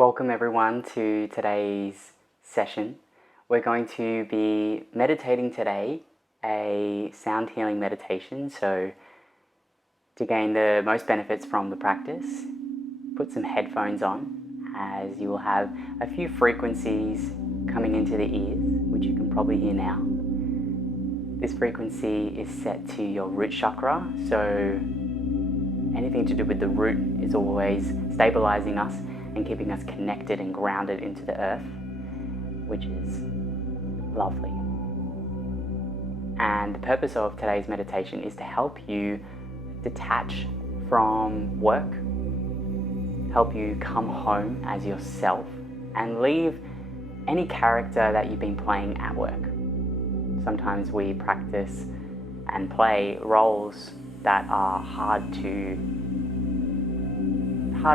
Welcome everyone to today's session. We're going to be meditating today, a sound healing meditation. So to gain the most benefits from the practice, put some headphones on as you will have a few frequencies coming into the ears, which you can probably hear now. This frequency is set to your root chakra, so anything to do with the root is always stabilizing us and keeping us connected and grounded into the earth, which is lovely. And the purpose of today's meditation is to help you detach from work, help you come home as yourself, and leave any character that you've been playing at work. Sometimes we practice and play roles that are hard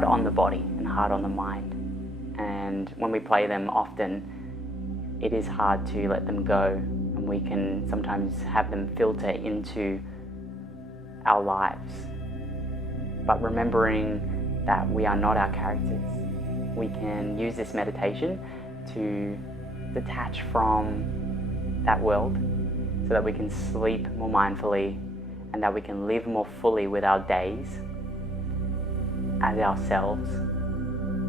on the body and hard on the mind. And when we play them often, it is hard to let them go, and we can sometimes have them filter into our lives. But remembering that we are not our characters, we can use this meditation to detach from that world so that we can sleep more mindfully and that we can live more fully with our days as ourselves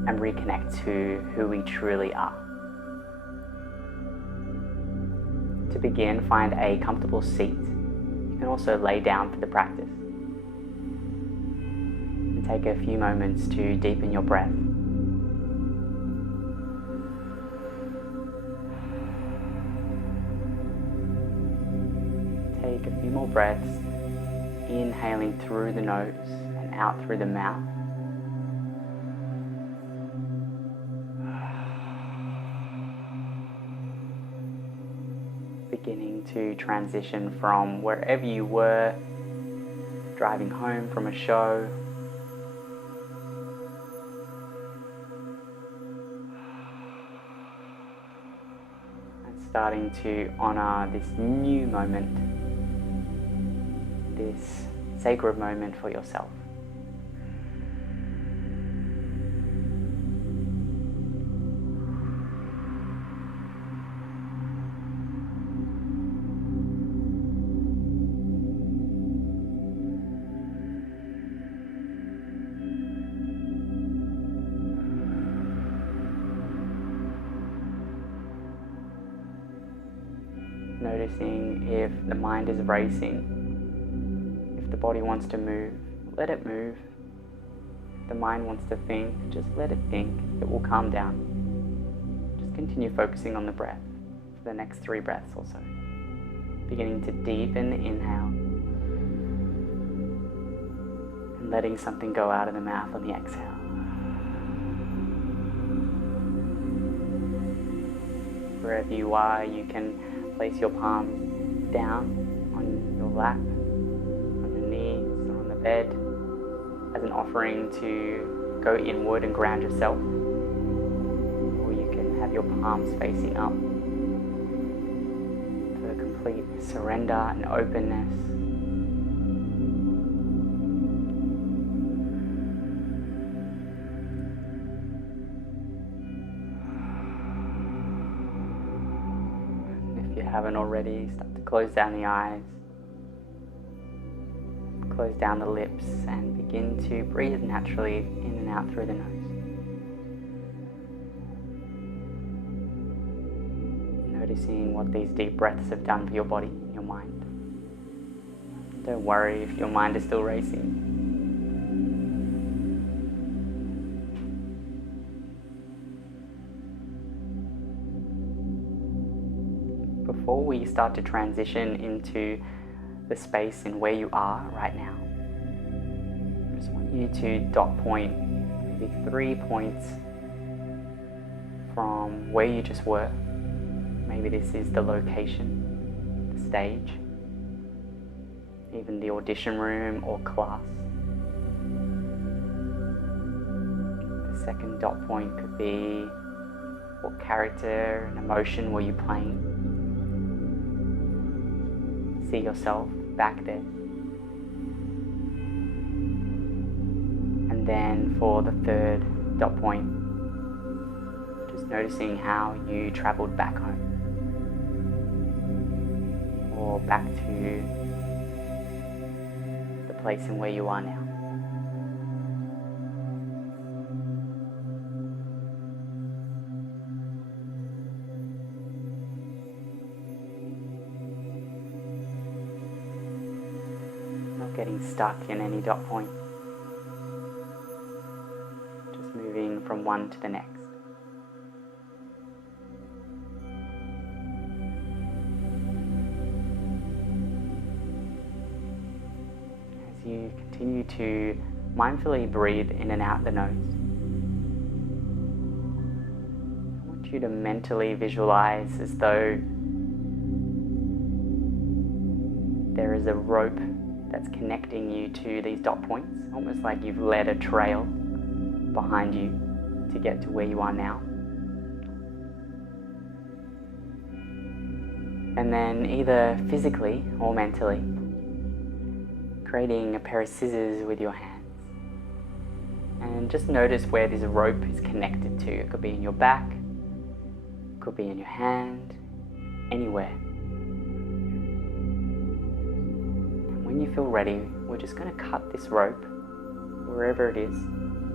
and reconnect to who we truly are. To begin, find a comfortable seat. You can also lay down for the practice. And take a few moments to deepen your breath. Take a few more breaths, inhaling through the nose and out through the mouth. Beginning to transition from wherever you were, driving home from a show, and starting to honor this new moment, this sacred moment for yourself. Noticing if the mind is racing, if the body wants to move, let it move. If the mind wants to think, just let it think. It will calm down. Just continue focusing on the breath for the next 3 breaths or so. Beginning to deepen the inhale and letting something go out of the mouth on the exhale. Wherever you are, you can place your palms down on your lap, on your knees, or on the bed as an offering to go inward and ground yourself. Or you can have your palms facing up for complete surrender and openness. If you haven't already, start to close down the eyes, close down the lips, and begin to breathe naturally in and out through the nose. Noticing what these deep breaths have done for your body and your mind. Don't worry if your mind is still racing. Before we start to transition into the space in where you are right now, I just want you to dot point maybe 3 points from where you just were. Maybe this is the location, the stage, even the audition room or class. The second dot point could be what character and emotion were you playing. See yourself back there. And then for the third dot point, just noticing how you traveled back home or back to the place and where you are now. Not getting stuck in any dot point. Just moving from one to the next. As you continue to mindfully breathe in and out the nose, I want you to mentally visualize as though there is a rope that's connecting you to these dot points, almost like you've led a trail behind you to get to where you are now. And then either physically or mentally, creating a pair of scissors with your hands. And just notice where this rope is connected to. It could be in your back, could be in your hand, anywhere. And when you feel ready, we're just going to cut this rope wherever it is,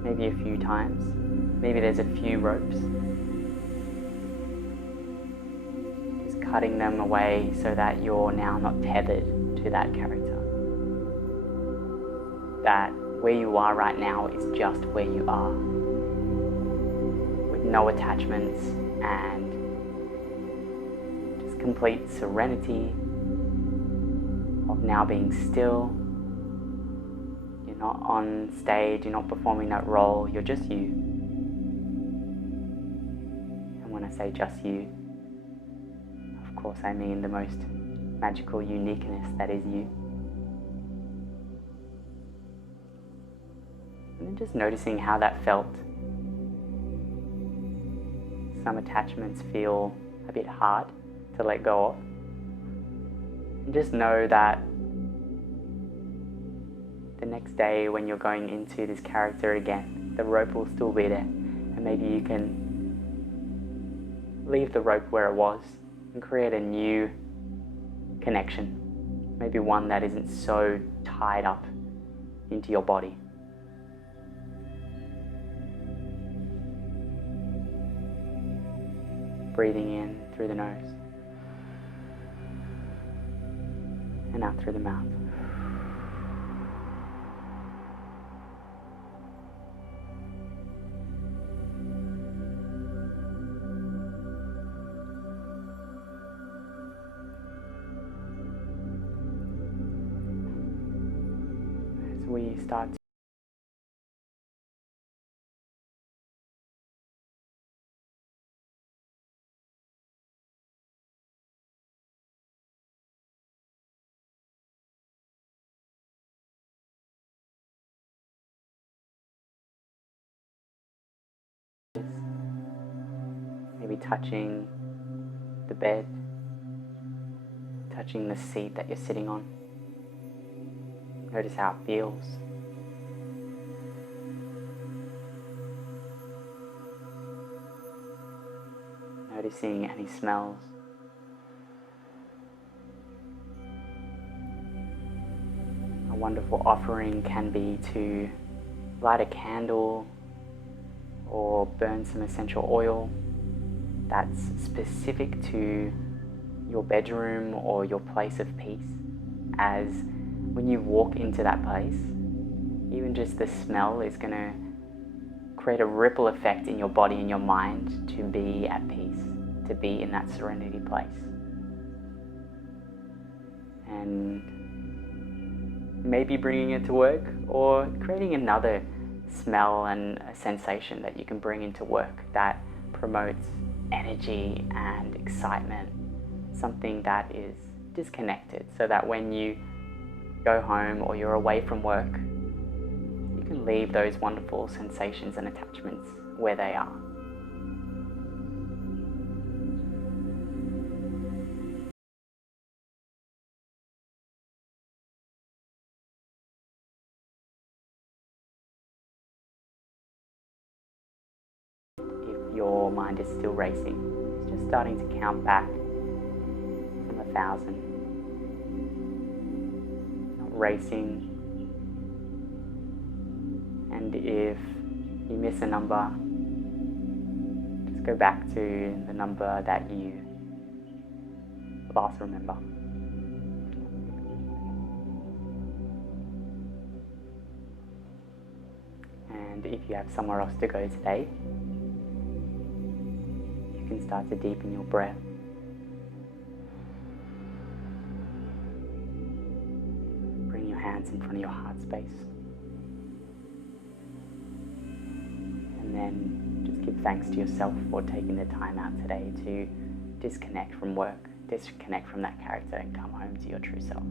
maybe a few times. Maybe there's a few ropes. Just cutting them away so that you're now not tethered to that character. That where you are right now is just where you are, with no attachments and just complete serenity of now being still. You're not on stage, you're not performing that role, you're just you. And when I say just you, of course I mean the most magical uniqueness that is you. And then just noticing how that felt. Some attachments feel a bit hard to let go of. And just know that the next day when you're going into this character again, the rope will still be there. And maybe you can leave the rope where it was and create a new connection. Maybe one that isn't so tied up into your body. Breathing in through the nose and out through the mouth. As we start to maybe touching the bed, touching the seat that you're sitting on. Notice how it feels. Noticing any smells. A wonderful offering can be to light a candle or burn some essential oil that's specific to your bedroom or your place of peace, as when you walk into that place, even just the smell is going to create a ripple effect in your body and your mind to be at peace, to be in that serenity place. And maybe bringing it to work or creating another smell and a sensation that you can bring into work that promotes energy and excitement, something that is disconnected, so that when you go home or you're away from work, you can leave those wonderful sensations and attachments where they are. your mind is still racing. It's just starting to count back from 1,000. Not racing. And if you miss a number, just go back to the number that you last remember. And if you have somewhere else to go today, you can start to deepen your breath. Bring your hands in front of your heart space. And then just give thanks to yourself for taking the time out today to disconnect from work, disconnect from that character and come home to your true self.